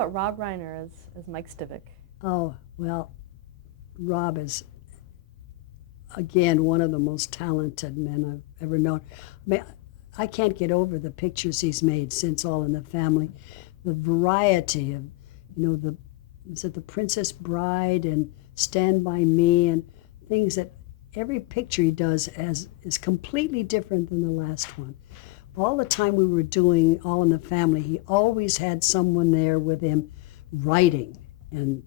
about Rob Reiner as Mike Stivic? Oh, well, Rob is, again, one of the most talented men I've ever known. I mean, I can't get over the pictures he's made since All in the Family. The variety of, the is it The Princess Bride and Stand By Me and things that every picture he does is completely different than the last one. All the time we were doing All in the Family, he always had someone there with him writing. And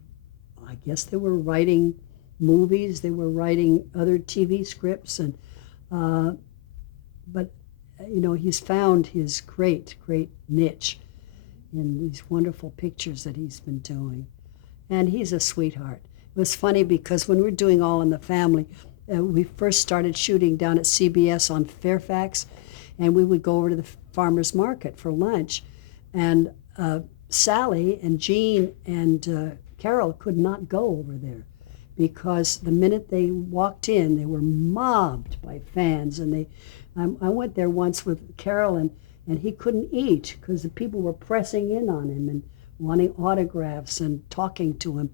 I guess they were writing movies, they were writing other TV scripts, and but he's found his great niche in these wonderful pictures that he's been doing, and he's a sweetheart. It was funny because when we were doing All in the Family, we first started shooting down at CBS on Fairfax, and we would go over to the farmers market for lunch, and Sally and Jean and Carol could not go over there because the minute they walked in, they were mobbed by fans. And I went there once with Carol, and he couldn't eat because the people were pressing in on him and wanting autographs and talking to him.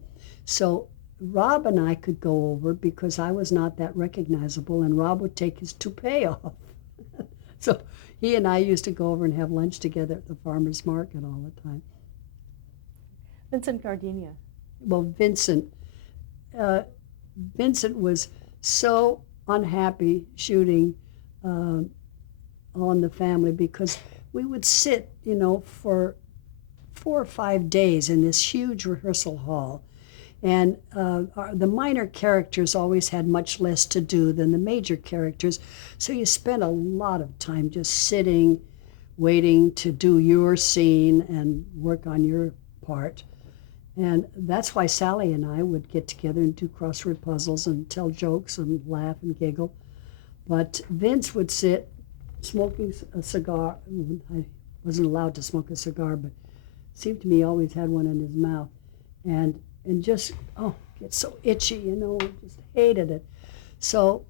So Rob and I could go over because I was not that recognizable, and Rob would take his toupee off. So he and I used to go over and have lunch together at the farmers market all the time. Vincent Gardenia. Well, Vincent was so unhappy shooting All in the Family because we would sit, for 4 or 5 days in this huge rehearsal hall. And the minor characters always had much less to do than the major characters. So you spent a lot of time just sitting, waiting to do your scene and work on your part. And that's why Sally and I would get together and do crossword puzzles and tell jokes and laugh and giggle. But Vince would sit smoking a cigar. I wasn't allowed to smoke a cigar, but it seemed to me he always had one in his mouth. And just, get so itchy, just hated it. So,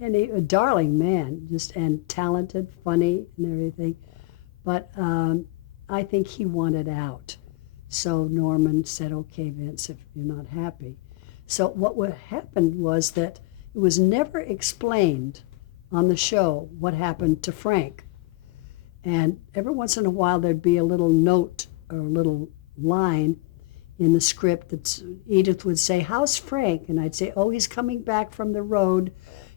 and a darling man, and talented, funny, and everything. But I think he wanted out. So Norman said, okay, Vince, if you're not happy. So what happened was that it was never explained on the show what happened to Frank. And every once in a while there'd be a little note or a little line in the script that Edith would say, how's Frank? And I'd say, he's coming back from the road.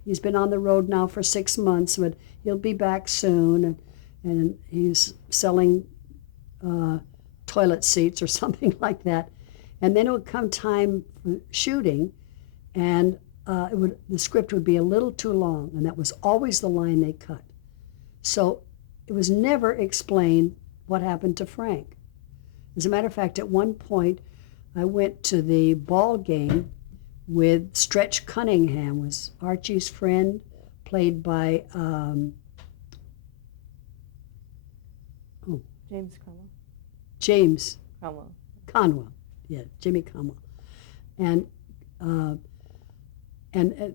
He's been on the road now for 6 months, but he'll be back soon. And he's selling toilet seats or something like that. And then it would come time for shooting, and the script would be a little too long, and that was always the line they cut. So it was never explained what happened to Frank. As a matter of fact, at one point, I went to the ball game with Stretch Cunningham, was Archie's friend, played by James Cromwell. James Cromwell. Conwell, yeah, Jimmy Conwell, and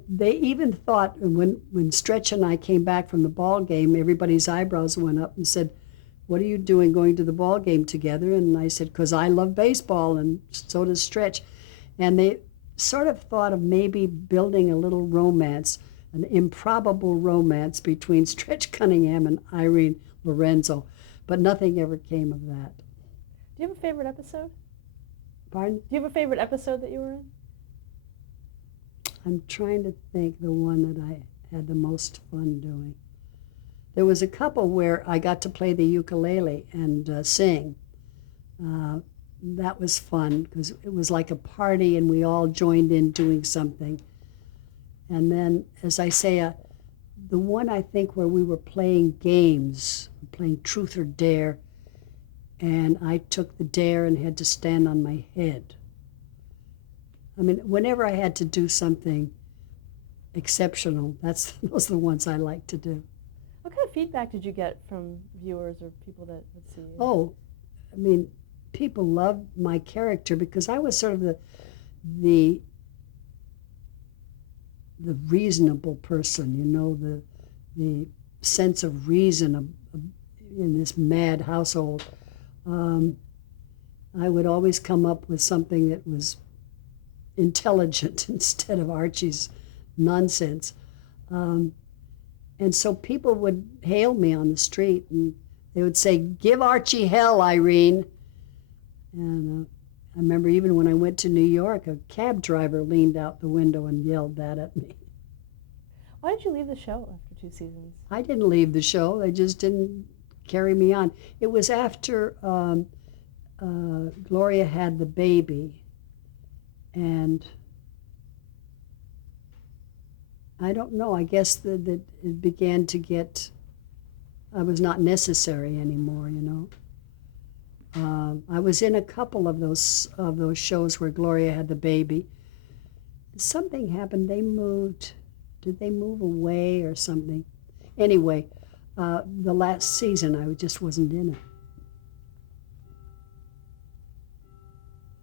they even thought when Stretch and I came back from the ball game, everybody's eyebrows went up and said, "What are you doing going to the ball game together?" And I said, "'Cause I love baseball and so does Stretch," and they sort of thought of maybe building a little romance, an improbable romance between Stretch Cunningham and Irene Lorenzo, but nothing ever came of that. Do you have a favorite episode? Pardon? Do you have a favorite episode that you were in? I'm trying to think the one that I had the most fun doing. There was a couple where I got to play the ukulele and sing. That was fun because it was like a party and we all joined in doing something. And then, as I say, the one I think where we were playing games, playing Truth or Dare, and I took the dare and had to stand on my head. I mean, whenever I had to do something exceptional, those are the ones I like to do. What kind of feedback did you get from viewers or people that would see you? Oh, I mean, people loved my character because I was sort of the reasonable person, the sense of reason in this mad household. I would always come up with something that was intelligent instead of Archie's nonsense. Um, and so people would hail me on the street and they would say, "Give Archie hell, Irene." And I remember even when I went to New York, a cab driver leaned out the window and yelled that at me. Why did you leave the show after 2 seasons? I didn't leave the show, they just didn't carry me on. It was after Gloria had the baby, and I don't know, I guess that it began to get, I was not necessary anymore, you know. I was in a couple of those shows where Gloria had the baby. Something happened. They moved. Did they move away or something? Anyway, the last season I just wasn't in it.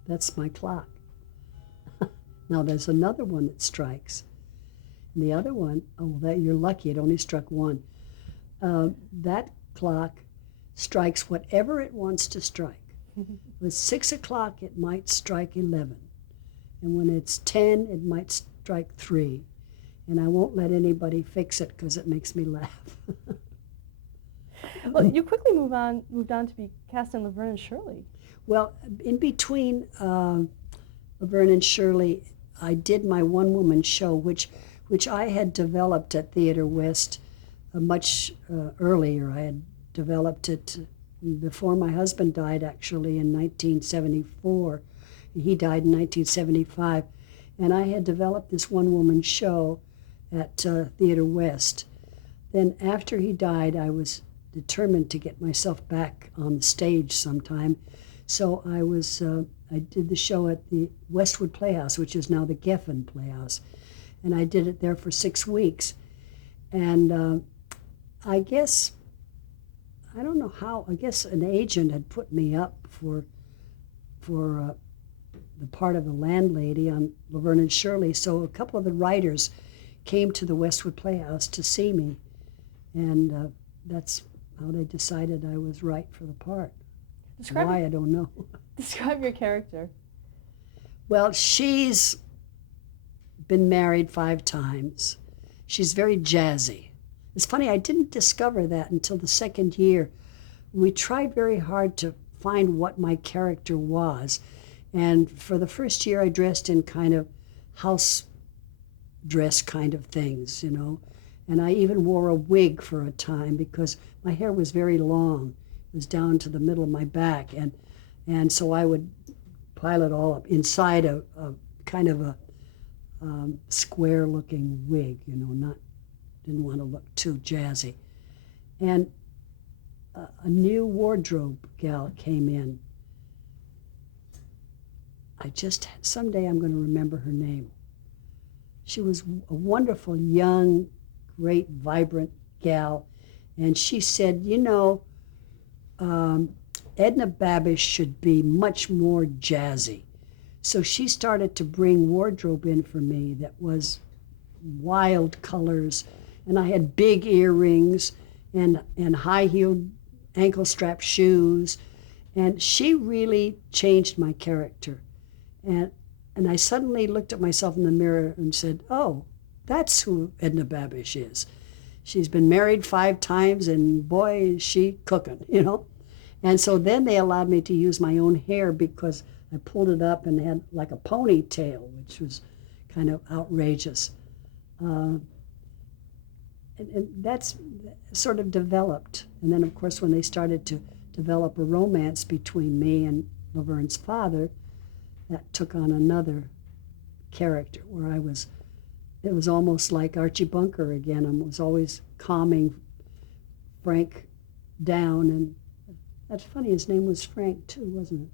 That's my clock. Now there's another one that strikes. And the other one, oh, that you're lucky. It only struck one. That clock strikes whatever it wants to strike. With 6 o'clock, it might strike 11. And when it's 10, it might strike 3. And I won't let anybody fix it because it makes me laugh. Well, you quickly moved on to be cast in Laverne and Shirley. Well, in between Laverne and Shirley, I did my one-woman show, which I had developed at Theater West much earlier. I had developed it before my husband died, actually, in 1974. He died in 1975. And I had developed this one-woman show at Theater West. Then after he died, I was determined to get myself back on the stage sometime. So I did the show at the Westwood Playhouse, which is now the Geffen Playhouse. And I did it there for 6 weeks. And I guess, I don't know how, I guess an agent had put me up for the part of the landlady on Laverne and Shirley. So a couple of the writers came to the Westwood Playhouse to see me. And that's how they decided I was right for the part. Why, I don't know. Describe your character. Well, she's been married 5 times. She's very jazzy. It's funny, I didn't discover that until the second year. We tried very hard to find what my character was. And for the first year, I dressed in kind of house dress kind of things, you know. And I even wore a wig for a time because my hair was very long. It was down to the middle of my back. And so I would pile it all up inside a kind of a square-looking wig, you know, didn't want to look too jazzy. And a new wardrobe gal came in. Someday I'm going to remember her name. She was a wonderful, young, great, vibrant gal. And she said, you know, Edna Babish should be much more jazzy. So she started to bring wardrobe in for me that was wild colors. And I had big earrings and high-heeled ankle-strap shoes. And she really changed my character. And I suddenly looked at myself in the mirror and said, oh, that's who Edna Babish is. She's been married 5 times, and boy, is she cooking, you know. And so then they allowed me to use my own hair because I pulled it up and had like a ponytail, which was kind of outrageous. And that's sort of developed. And then, of course, when they started to develop a romance between me and Laverne's father, that took on another character where it was almost like Archie Bunker again. I was always calming Frank down, and that's funny, his name was Frank too, wasn't it?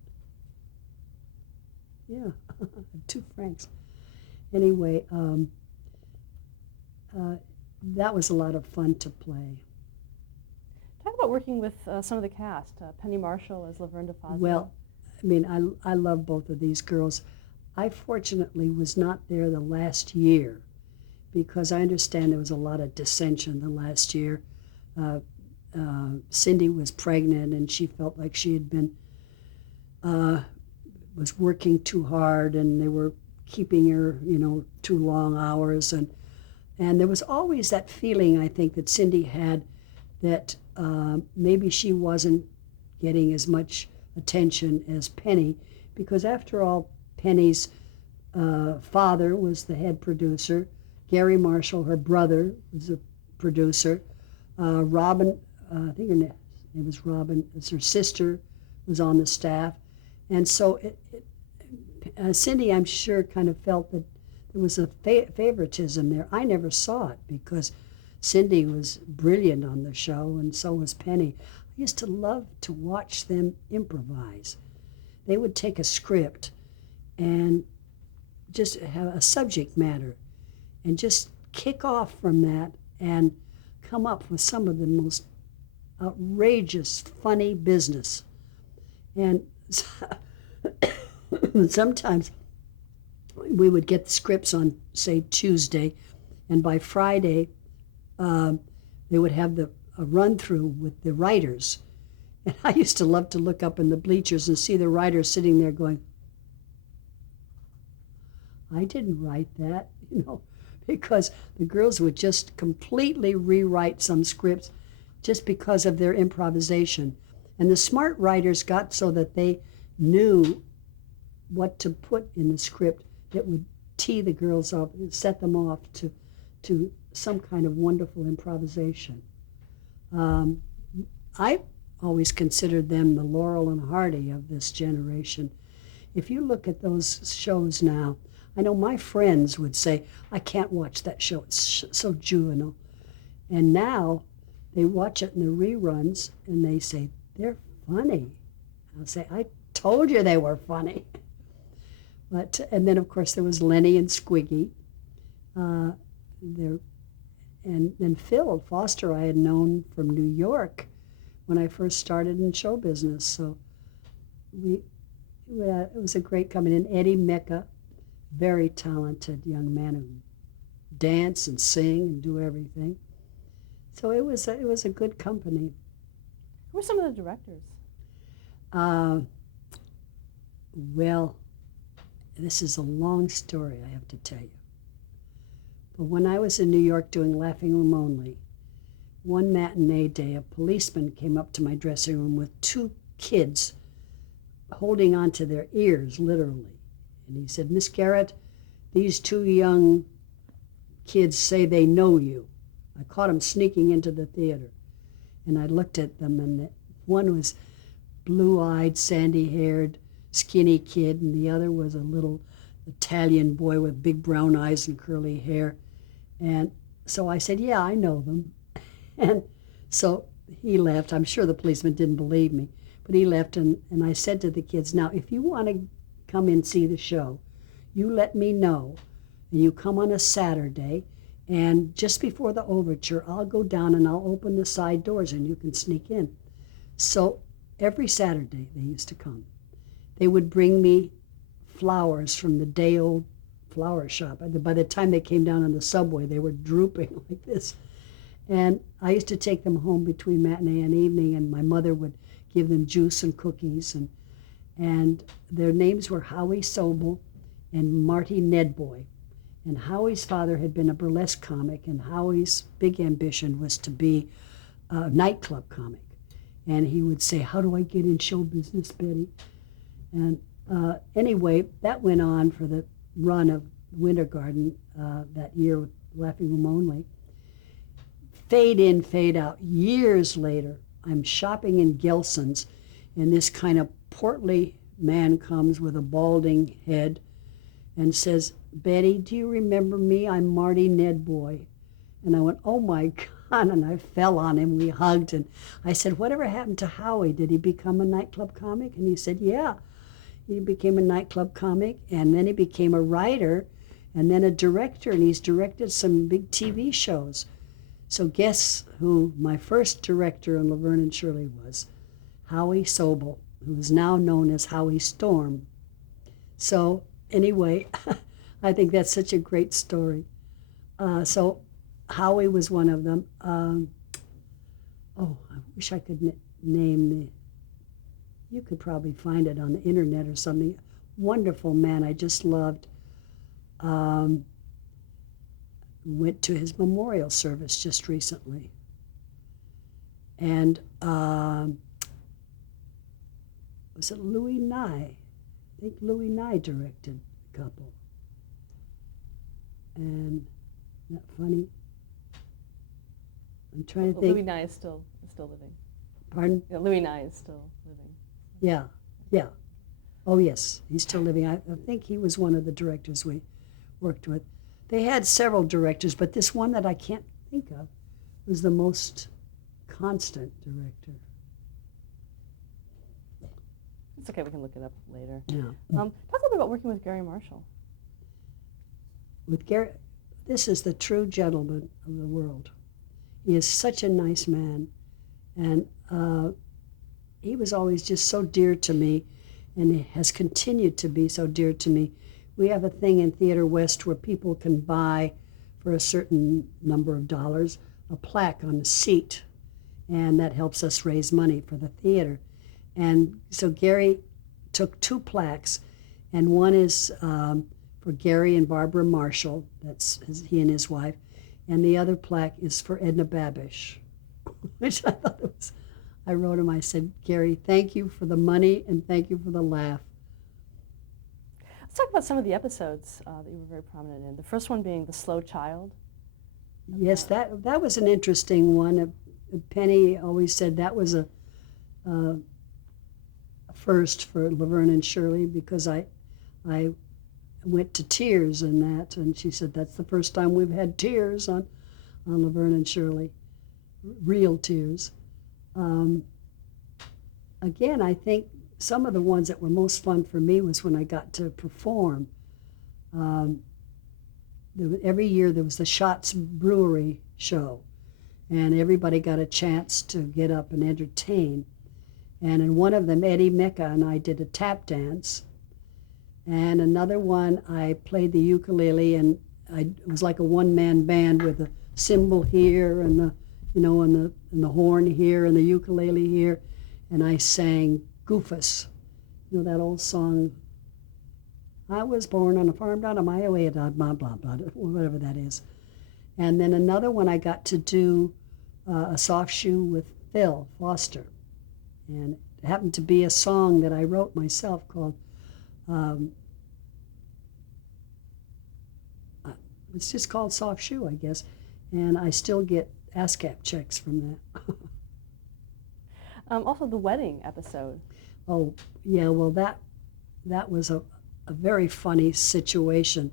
Yeah, 2 Franks. Anyway, that was a lot of fun to play. Talk about working with some of the cast. Penny Marshall as Laverne DeFazio. Well, I mean, I love both of these girls. I fortunately was not there the last year because I understand there was a lot of dissension the last year. Cindy was pregnant and she felt like she had been uh, was working too hard, and they were keeping her, too long hours, and there was always that feeling, I think, that Cindy had that maybe she wasn't getting as much attention as Penny, because after all, Penny's father was the head producer. Gary Marshall, her brother, was a producer. Robin, I think her name was Robin, as her sister, was on the staff. And so Cindy, I'm sure, kind of felt that there was a favoritism there. I never saw it because Cindy was brilliant on the show, and so was Penny. I used to love to watch them improvise. They would take a script and just have a subject matter and just kick off from that and come up with some of the most outrageous, funny business. And sometimes we would get the scripts on, say, Tuesday, and by Friday, they would have a run-through with the writers. And I used to love to look up in the bleachers and see the writers sitting there going, I didn't write that, because the girls would just completely rewrite some scripts just because of their improvisation. And the smart writers got so that they knew what to put in the script that would tee the girls up and set them off to some kind of wonderful improvisation. I always considered them the Laurel and Hardy of this generation. If you look at those shows now, I know my friends would say, I can't watch that show, it's so juvenile. And now they watch it in the reruns and they say, they're funny. I'll say, I told you they were funny. And then, of course, there was Lenny and Squiggy. And then Phil Foster I had known from New York when I first started in show business. So it was a great coming in. Eddie Mecca, very talented young man who dance and sing and do everything. So it was a good company. Who were some of the directors? Well, this is a long story, I have to tell you. But when I was in New York doing Laughing Room Only, one matinee day, a policeman came up to my dressing room with two kids holding onto their ears, literally. And he said, Miss Garrett, these two young kids say they know you. I caught them sneaking into the theater. And I looked at them, and one was blue-eyed, sandy-haired, skinny kid, and the other was a little Italian boy with big brown eyes and curly hair. And so I said, yeah, I know them. And so he left. I'm sure the policeman didn't believe me, but he left, and I said to the kids, now, if you want to come and see the show, you let me know, and you come on a Saturday, and just before the overture, I'll go down and I'll open the side doors and you can sneak in. So every Saturday they used to come. They would bring me flowers from the day-old flower shop. By the time they came down on the subway, they were drooping like this. And I used to take them home between matinee and evening, and my mother would give them juice and cookies. And their names were Howie Sobel and Marty Nedboy. And Howie's father had been a burlesque comic, and Howie's big ambition was to be a nightclub comic. And he would say, how do I get in show business, Betty? And anyway, that went on for the run of Winter Garden that year with Laughing Room Only. Fade in, fade out. Years later, I'm shopping in Gelson's, and this kind of portly man comes with a balding head and says, Betty, do you remember me? I'm Marty Nedboy. And I went, oh my God, and I fell on him. We hugged, and I said, whatever happened to Howie? Did he become a nightclub comic? And he said, yeah. He became a nightclub comic, and then he became a writer, and then a director, and he's directed some big TV shows. So guess who my first director in Laverne and Shirley was? Howie Sobel, who is now known as Howie Storm. So anyway, I think that's such a great story. So Howie was one of them. I wish I could name you could probably find it on the internet or something. Wonderful man, I just loved. Um, Went to his memorial service just recently. And was it Louis Nye? I think Louis Nye directed a couple. And isn't that funny? I'm trying to think. Louis Nye is still living. Pardon? Yeah, Louis Nye is still living. Yeah, yeah. Oh, yes, he's still living. I think he was one of the directors we worked with. They had several directors, but this one that I can't think of was the most constant director. It's okay, we can look it up later. Yeah. Talk a little bit about working with Gary Marshall. With Garrett, this is the true gentleman of the world. He is such a nice man, and he was always just so dear to me, and he has continued to be so dear to me. We have a thing in Theater West where people can buy, for a certain number of dollars, a plaque on the seat, and that helps us raise money for the theater. And so Gary took 2 plaques, and one is for Gary and Barbara Marshall, he and his wife, and the other plaque is for Edna Babish, which I thought it was. I wrote him, I said, Gary, thank you for the money and thank you for the laugh. Let's talk about some of the episodes that you were very prominent in. The first one being The Slow Child. Yes, that was an interesting one. Penny always said that was a first for Laverne and Shirley, because I went to tears in that, and she said that's the first time we've had tears on Laverne and Shirley, real tears. Again, I think some of the ones that were most fun for me was when I got to perform. Every year there was the Schatz Brewery show, and everybody got a chance to get up and entertain. And in one of them, Eddie Mecca and I did a tap dance. And another one, I played the ukulele, and it was like a one-man band with a cymbal here and the, and the horn here and the ukulele here, and I sang Goofus, that old song. I was born on a farm down a mile away, blah blah blah, whatever that is. And then another one, I got to do a soft shoe with Phil Foster, and it happened to be a song that I wrote myself called. It's just called Soft Shoe, I guess, and I still get ASCAP checks from that. Also, the wedding episode. Oh, yeah, well, that was a very funny situation.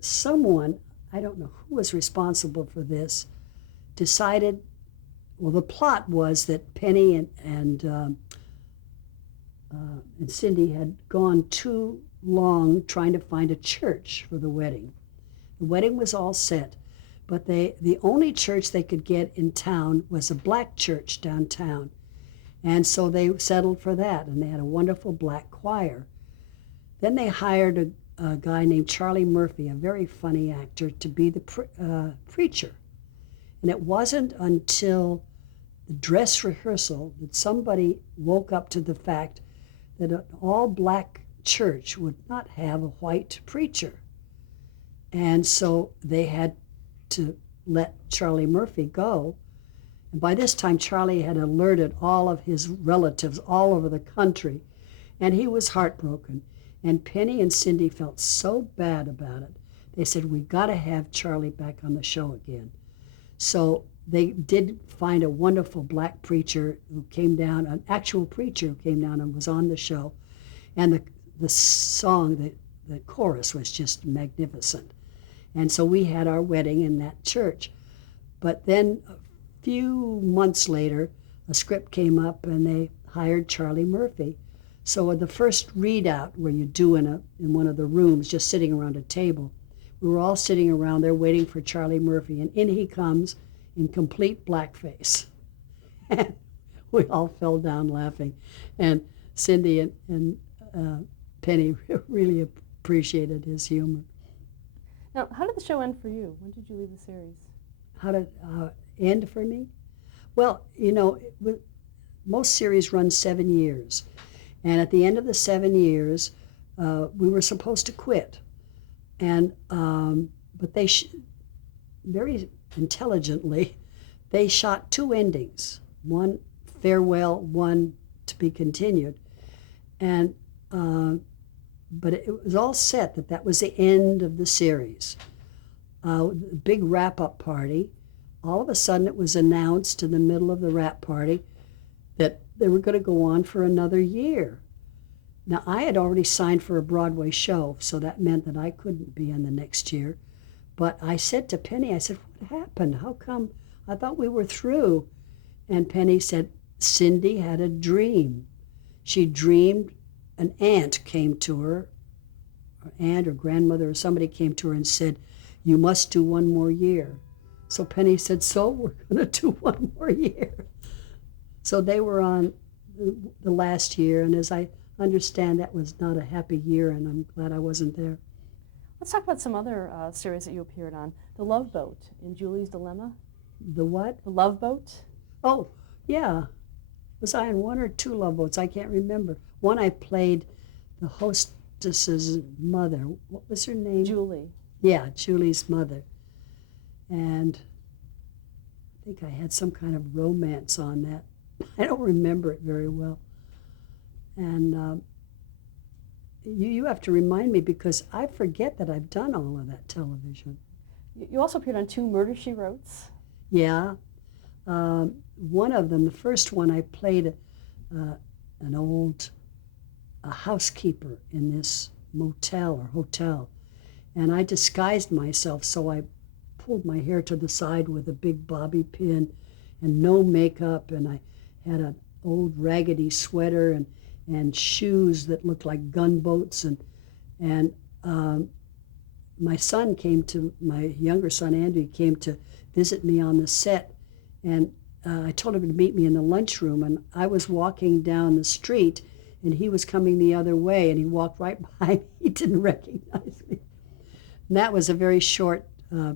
Someone, I don't know who was responsible for this, decided, well, the plot was that Penny and Cindy had gone too long trying to find a church for the wedding. The wedding was all set, but the only church they could get in town was a black church downtown. And so they settled for that, and they had a wonderful black choir. Then they hired a guy named Charlie Murphy, a very funny actor, to be the preacher. And it wasn't until the dress rehearsal that somebody woke up to the fact that an all-black church would not have a white preacher. And so they had to let Charlie Murphy go. And by this time, Charlie had alerted all of his relatives all over the country, and he was heartbroken. And Penny and Cindy felt so bad about it. They said, we've got to have Charlie back on the show again. So they did find a wonderful black preacher who came down, an actual preacher who came down and was on the show. And the song, the chorus was just magnificent. And so we had our wedding in that church. But then a few months later, a script came up and they hired Charlie Murphy. So at the first readout, where you do in one of the rooms, just sitting around a table, we were all sitting around there waiting for Charlie Murphy, and in he comes in complete blackface. And we all fell down laughing. And Cindy and Penny really appreciated his humor. Now, how did the show end for you? When did you leave the series? How did it end for me? Well, most series run 7 years. And at the end of the 7 years, we were supposed to quit. And but they very intelligently, they shot 2 endings, one farewell, one to be continued. And but it was all set that that was the end of the series. Big wrap-up party. All of a sudden, it was announced in the middle of the wrap party that they were going to go on for another year. Now, I had already signed for a Broadway show, so that meant that I couldn't be in the next year. But I said to Penny, I said, what happened? How come? I thought we were through. And Penny said, Cindy had a dream. She dreamed an aunt came to her, or aunt or grandmother or somebody came to her and said, you must do 1 more year. So Penny said, so we're going to do 1 more year. So they were on the last year, and as I understand, that was not a happy year, and I'm glad I wasn't there. Let's talk about some other series that you appeared on. The Love Boat in Julie's Dilemma. The what? The Love Boat. Oh, yeah. Was I in 1 or 2 Love Boats? I can't remember. One I played the hostess's mother. What was her name? Julie. Yeah, Julie's mother. And I think I had some kind of romance on that. I don't remember it very well. And you have to remind me because I forget that I've done all of that television. You also appeared on 2 Murder, She Wrotes. Yeah. One of them, the first one, I played an old housekeeper in this motel or hotel. And I disguised myself, so I pulled my hair to the side with a big bobby pin and no makeup, and I had an old raggedy sweater and shoes that looked like gunboats, and my son came to, my younger son Andrew came to visit me on the set, and I told him to meet me in the lunchroom, and I was walking down the street and he was coming the other way, and he walked right by me. He didn't recognize me. And that was a very short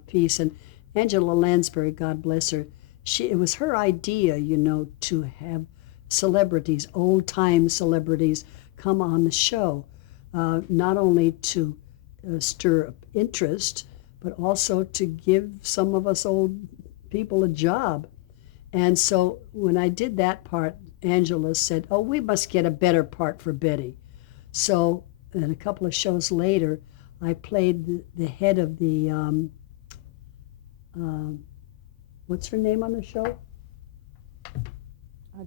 piece. And Angela Lansbury, God bless her, it was her idea, you know, to have celebrities, old-time celebrities, come on the show, not only to stir up interest, but also to give some of us old people a job. And so when I did that part, Angela said, oh, we must get a better part for Betty. So then a couple of shows later, I played the head of the, what's her name on the show?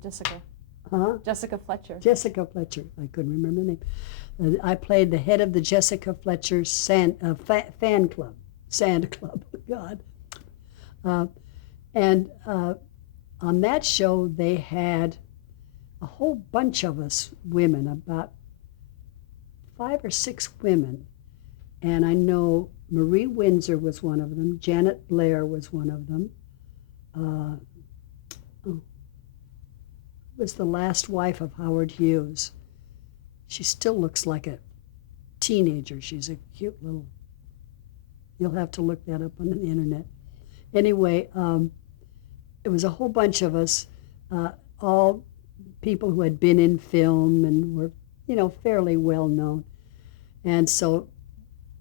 Jessica. Huh? Jessica Fletcher. Jessica Fletcher. I couldn't remember the name. I played the head of the Jessica Fletcher fan club. Sand club, God. And on that show, they had a whole bunch of us women, about 5 or 6 women. And I know Marie Windsor was one of them. Janet Blair was one of them. Was the last wife of Howard Hughes. She still looks like a teenager. She's a cute little, you'll have to look that up on the internet. Anyway, it was a whole bunch of us, all people who had been in film and were, you know, fairly well known. And so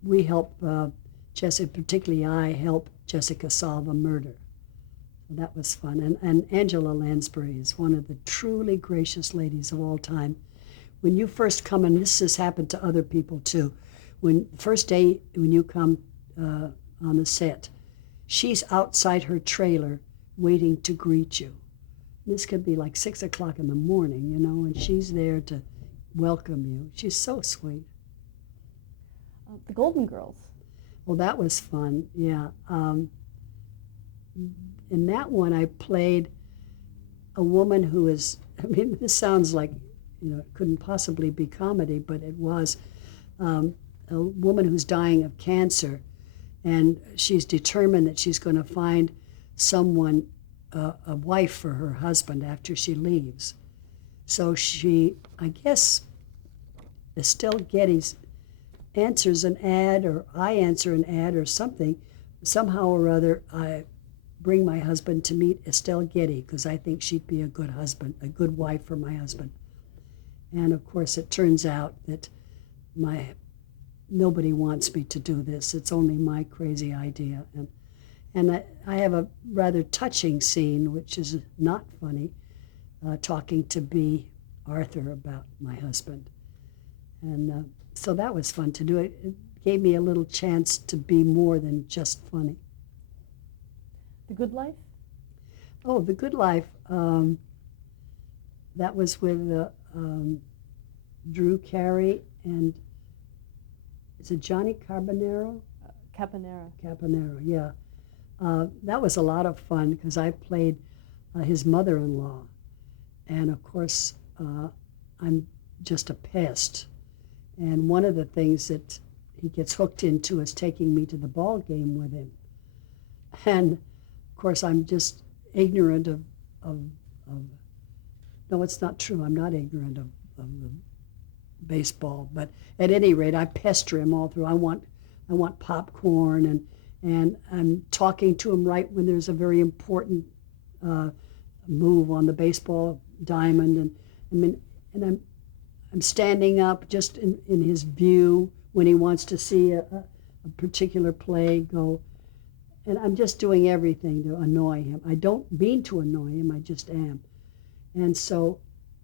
we helped Jessica, particularly I helped Jessica solve a murder. So that was fun. And Angela Lansbury is one of the truly gracious ladies of all time. When you first come, and this has happened to other people too, when first day when you come on the set, she's outside her trailer waiting to greet you. This could be like 6 o'clock in the morning, you know, and she's there to welcome you. She's so sweet. The Golden Girls. Well, that was fun, yeah. In that one, I played a woman who is, I mean, this sounds like, you know, it couldn't possibly be comedy, but it was a woman who's dying of cancer, and she's determined that she's going to find someone, a wife for her husband after she leaves. So she, I guess, Estelle Getty's answers an ad, or I answer an ad or something. Somehow or other, bring my husband to meet Estelle Getty because I think she'd be a good husband, a good wife for my husband. And of course, it turns out that nobody wants me to do this. It's only my crazy idea. And I have a rather touching scene, which is not funny, talking to B. Arthur about my husband. And so that was fun to do. It gave me a little chance to be more than just funny. The Good Life? Oh, The Good Life. That was with Drew Carey and is it Johnny Carbonaro? Caponera. Caponero, yeah. That was a lot of fun because I played his mother-in-law. And of course, I'm just a pest. And one of the things that he gets hooked into is taking me to the ball game with him. And of course, I'm just ignorant of no, it's not true. I'm not ignorant of the baseball. But at any rate, I pester him all through. I want popcorn, and I'm talking to him right when there's a very important move on the baseball diamond, and I'm standing up just in his view when he wants to see a particular play go, and I'm just doing everything to annoy him. I don't mean to annoy him, I just am. And so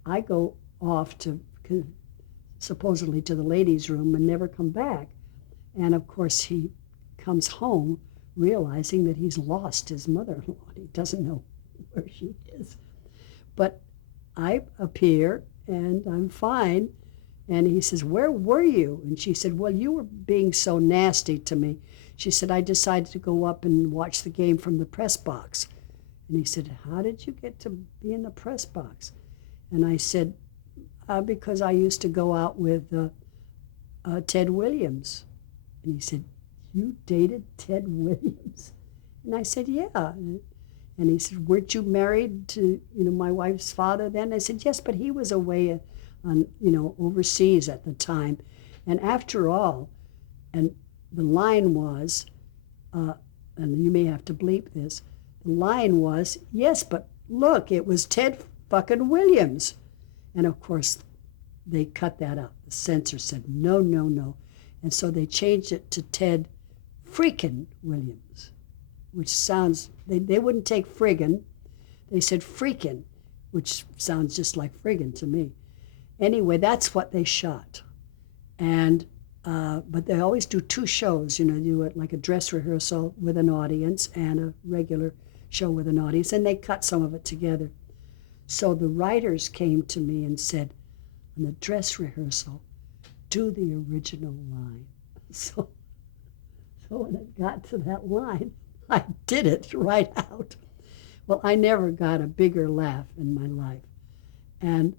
I go off supposedly to the ladies' room and never come back. And of course he comes home realizing that he's lost his mother-in-law. He doesn't know where she is. But I appear and I'm fine. And he says, "Where were you?" And she said, "Well, you were being so nasty to me." She said, "I decided to go up and watch the game from the press box." And he said, "How did you get to be in the press box?" And I said, "Because I used to go out with Ted Williams." And he said, "You dated Ted Williams?" And I said, "Yeah." And he said, "Weren't you married to, my wife's father then?" I said, "Yes, but he was away overseas at the time. And after all," and the line was, and you may have to bleep this, the line was, "Yes, but look, it was Ted fucking Williams." And of course, they cut that out. The censor said, no, no, no. And so they changed it to Ted freaking Williams, which sounds, they wouldn't take friggin'. They said freaking, which sounds just like friggin' to me. Anyway, that's what they shot. And but they always do two shows, do it like a dress rehearsal with an audience and a regular show with an audience, and they cut some of it together. So the writers came to me and said, on the dress rehearsal, do the original line. So when it got to that line, I did it right out. Well, I never got a bigger laugh in my life. And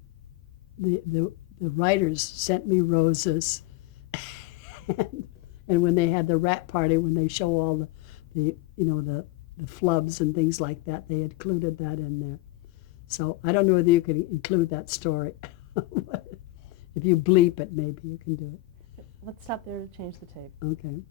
the writers sent me roses. And when they had the rat party, when they show all the flubs and things like that, they included that in there. So I don't know whether you can include that story. If you bleep it, maybe you can do it. Let's stop there to change the tape. Okay.